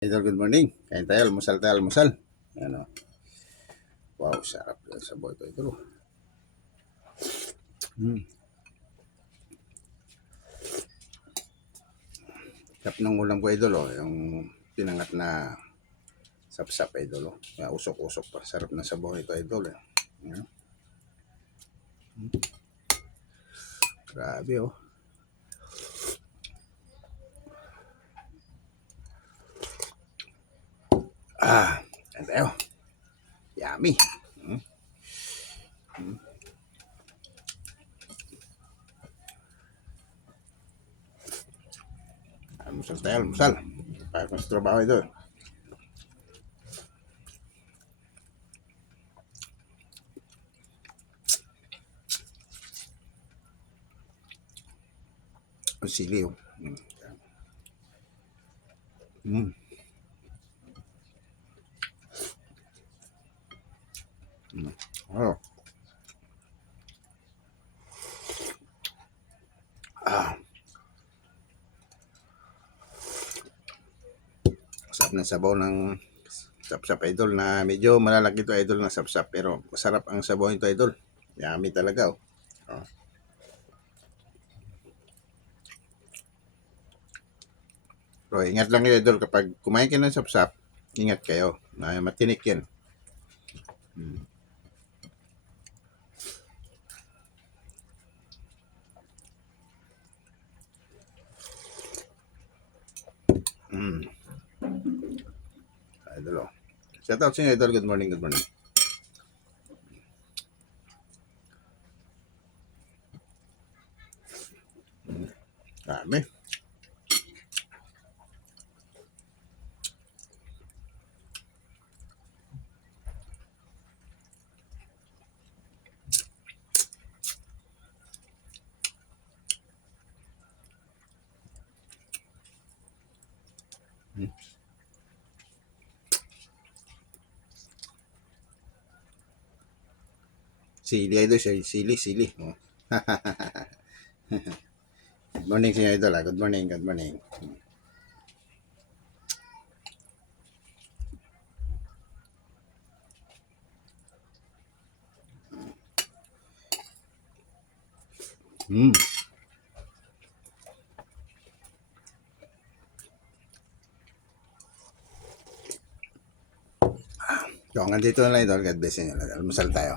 Idol, good morning. Kain tayo, almusal tayo, almusal. Ano? Wow, sarap yan sa boy ko, idol. Hmm. Sarap ng ulam ko, idol, oh. Yung pinangat na sapsap, idol, oh. Usok-usok pa. Sarap na sa boy ko, idol, eh. Ano? Grabe, oh. Kain tayo. Yummy. Hmm. Hmm. Almusal tayo, almusal. Para sa trabaho, idol. Ang sili, oh. Hmm. Hmm. Oh. Ah. Sarap ng sabaw ng sapsap, idol, na medyo malalaki to, idol, na sapsap, pero masarap ang sabaw nito, idol. Yummy talaga, oh. Oh. So, ingat lang kayo, idol, kapag kumain kayo ng sapsap, ingat kayo. Matinik yan. Mm. Mm. Idol, oh. Shout out sa inyo, idol. Good morning, good morning. Dami. Mm. Sili, idol. Sili, sili. Oh. Good morning sa inyo, idol. Good morning, good morning. Mm. So, hanggang dito na lang, idol. God bless inyo. Almusal tayo.